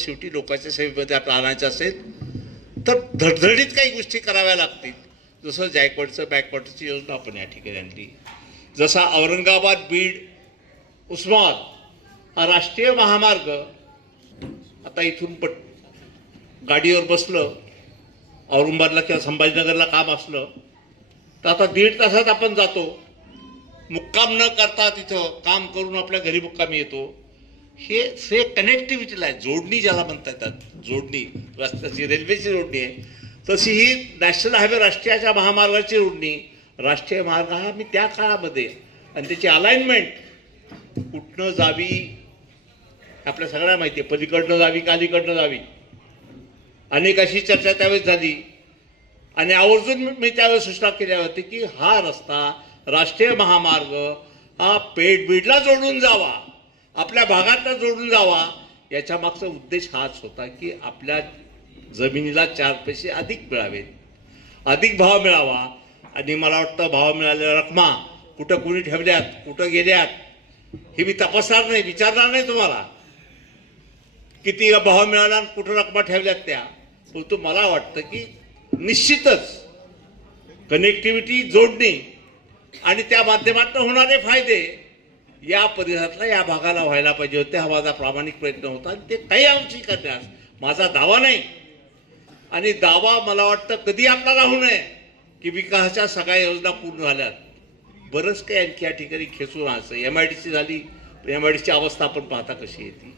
शेवटी लोकांच्या सेवेमध्ये आपला आणायचं असेल तर धडधडीत काही गोष्टी कराव्या लागतील. जसं जायकवाडचं बॅकवॉटरची योजना आपण या ठिकाणी आणली, जसा औरंगाबाद बीड उस्मानाबाद हा राष्ट्रीय महामार्ग आता इथून गाडीवर बसलं औरंगाबादला किंवा संभाजीनगरला काम असलं तर आता 1.5 तासात आपण जातो. मुक्काम न करता तिथं काम करून आपल्या घरी मुक्कामी येतो. हे कनेक्टिव्हिटीला आहे, जोडणी ज्याला म्हणता येतात, जोडणी रस्त्याची रेल्वेची जोडणी आहे. तशी ही नॅशनल हायवे राष्ट्रीयच्या महामार्गाची जोडणी. राष्ट्रीय मार्ग हा मी त्या काळामध्ये आणि त्याची अलाइनमेंट कुठनं जावी आपल्या सगळ्यांना माहिती आहे. पलीकडनं जावी का अलीकडनं जावी अनेक अशी चर्चा त्यावेळेस झाली आणि आवर्जून मी त्यावेळेस सूचना केल्या होती की हा रस्ता राष्ट्रीय महामार्ग हा पेठ बीडला जोडून जावा, आपल्या भागातला जोडून जावा. याच्या मागचा उद्देश हाच होता की आपल्या जमिनीला 4 पैसे अधिक मिळावेत, अधिक भाव मिळावा. आणि मला वाटतं भाव मिळालेल्या रकमा कुठं कुणी ठेवल्यात कुठं गेल्यात हे मी तपासणार नाही, विचारणार नाही तुम्हाला किती भाव मिळाला आणि कुठं रकमा ठेवल्यात त्या. परंतु मला वाटतं की निश्चितच कनेक्टिव्हिटी जोडणी आणि त्या माध्यमातून होणारे फायदे या परिसरातला या भागाला व्हायला पाहिजे होते. हा माझा प्रामाणिक प्रयत्न होता आणि ते काही अंशी करण्यास माझा दावा नाही. आणि दावा मला वाटतं कधी आपला राहू नये की विकासाच्या सगळ्या योजना पूर्ण झाल्यात. बरंच काही आणखी या ठिकाणी खेचून असं MIDC झाली, MIDCची अवस्था आपण पाहता कशी येते.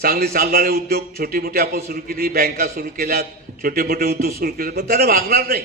चांगले चालणारे उद्योग छोटी मोठी आपण सुरू केली, बँका सुरू केल्यात, छोटे मोठे उद्योग सुरू केले, पण त्याला भागणार नाही.